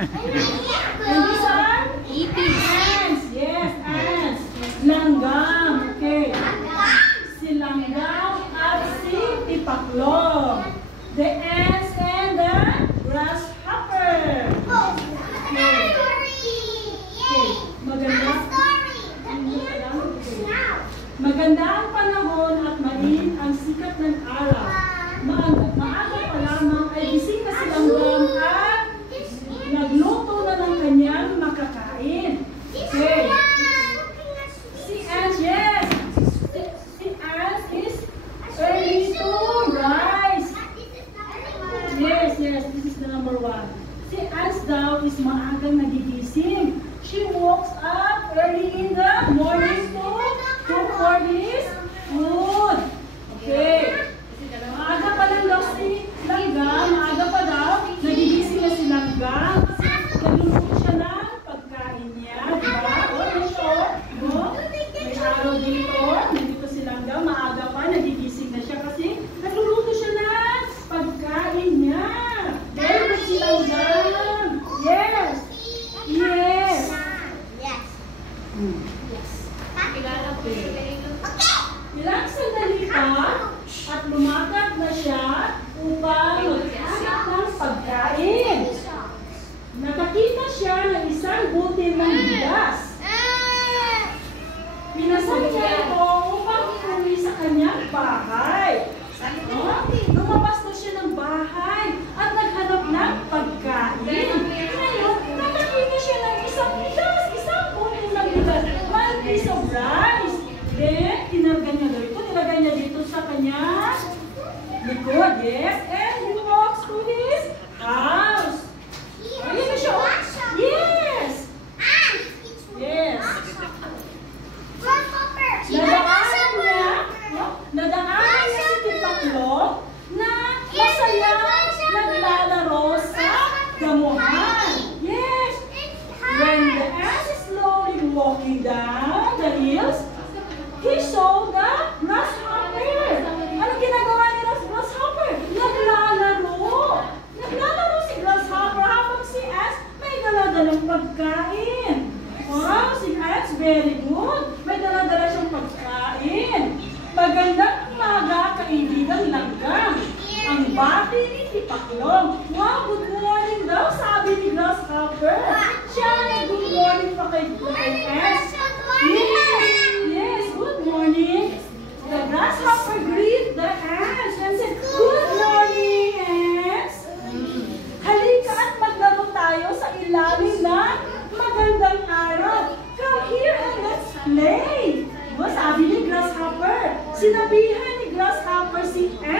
And these are ants. Yes, ants. Langgam. Okay. Si langgam at si tipaklong. The ants and the grasshopper. Okay. Maganda ang panahon at mainit ang sikat ng araw. Maaga pa lamang ay gising na si langgam at nagluto na ng kanyang makakain. Okay. Si ants, yes. Si ants is early to rise. Yes, this is the number 1. Si ants daw is maagang nagigising. She wakes up early in the morning to cook for his food. Okay. Maaga pa lang daw si langgam. Maaga pa daw. Nagigising na si langgam. Nagluluto siya ng pagkain niya. Diba? O, may araw dito. Nandito si langgam. Maaga pa. Nagigising na siya kasi nagluluto siya ng pagkain niya. Very good si langgam. Yes. Yes. Ilang sandali pa at lumakad na siya upang maghanap ng pagkain. Nakakita siya ng isang butil ng bigas. Pinasal niya ito upang iuwi sa kanyang bahay. Lumabas na siya ng bahay at naghanap ng pagkain. Ngayon, nakakita siya ng isang bigas, isang butil ng bigas, 1 piece of rice. Then, tinarga niya ito. Nilagay niya dito sa kanya likod, yes. And he walks to his house. Ayun na siya. Yes. Yes. Nadaanan niya si tipaklong na masaya naglalaro sa damuhan. Yes. When the ant is slowly walking down the hills, he saw the grasshopper. Ano ginagawa ni grasshopper? Naglalaro. Naglalaro si grasshopper habang si ants may dala-dalang pagkain. Wow, si ants very good. May dala-dala siyang pagkain. Magandang umaga, kaibigan langgam. Ang bati ni tipaklong. Wow, good morning daw, sabi ni grasshopper. Siya ay good morning pa kay ants. Yes, good morning. The grasshopper greeted the ants and said, good morning, ants. Halika at maglaro tayo sa ilalim ng magandang araw. Come here and let's play. Sabi ni grasshopper. Sinabihan ni grasshopper si ants.